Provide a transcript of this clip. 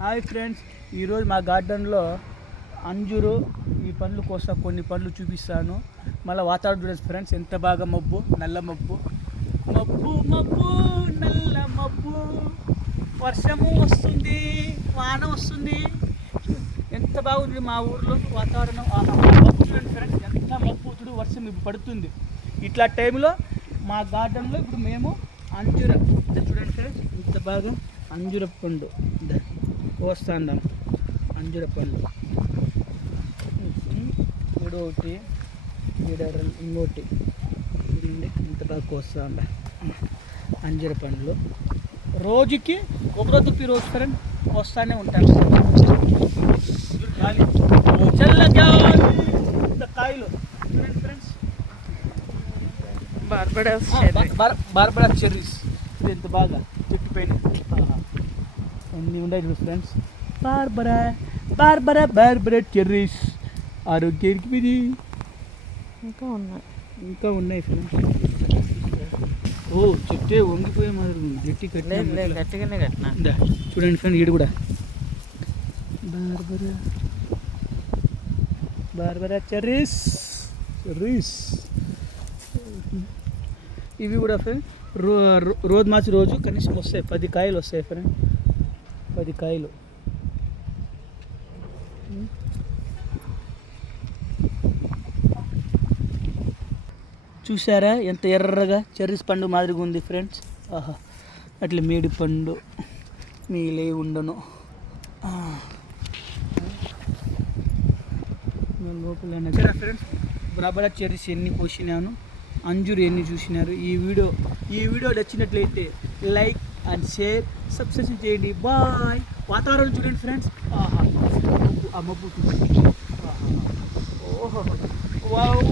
Hi friends, ఈరోజు మా గార్డెన్లో అంజూరు ఈ పండ్లు కోసం కొన్ని పండ్లు చూపిస్తాను. మళ్ళీ వాతావరణం చూడండి ఫ్రెండ్స్, ఎంత బాగా మబ్బు, నల్ల మబ్బు, మబ్బు మబ్బు నల్ల మబ్బు, వర్షము వస్తుంది, వాన వస్తుంది. ఎంత బాగుంది మా ఊర్లో వాతావరణం. మబ్బు చూడండి ఫ్రెండ్స్, ఎంత మబ్బు చూడు, వర్షం ఇప్పుడు పడుతుంది. ఇట్లా టైంలో మా గార్డెన్లో ఇప్పుడు మేము అంజూర చూడండి ఫ్రెండ్స్, ఇంత బాగా అంజూర పండు కోస్తాందాం. అంజూర పండు ఇప్పుడు ఒకటి ఇంకోటి చూడండి, ఇంత బాగా కోస్తాందా అంజూర పండ్లు. రోజుకి ఒకరోజు రోజు ఫ్రెండ్ వస్తానే ఉంటాను. చల్ల గాలి, ఇంత కాయలు చూడండి ఫ్రెండ్స్, బార్బడా చెర్రీస్. ఎంత బాగా చెట్టు పైన అన్నీ ఉన్నాయి చూడు ఫ్రెండ్స్. బార్బరా చెర్రీస్ ఆరోగ్యానికి ఇది ఇంకా ఉన్నాయి ఫ్రెండ్స్. ఓ చెట్టే వంగిపోయే మాదిరి ఉంది, గట్టిగానే కట్టినా చూడండి ఫ్రెండ్. ఈడు కూడా బార్బరా చెర్రీస్. ఇవి కూడా ఫ్రెండ్ రోజు మార్చి రోజు కనీసం వస్తాయి, 10 కాయలు వస్తాయి ఫ్రెండ్, 10 కాయలు. చూసారా ఎంత ఎర్రగా చెర్రీస్ పండు మాదిరిగా ఉంది ఫ్రెండ్స్. ఆహా, అట్లా మేడి పండు మీలే ఉండను. లోపల ఫ్రెండ్స్, బరాబరా చెర్రీస్ ఎన్ని కోసినాను, అంజూరు ఎన్ని చూసినారు. ఈ వీడియో నచ్చినట్లయితే లైక్ అండ్ షేర్, సబ్స్క్రైబ్ చేయండి. బాయ్. వాతావరణం చూడండి ఫ్రెండ్స్. ఆహా, ఆ మబ్బు చూడండి. ఓహో, వావ్.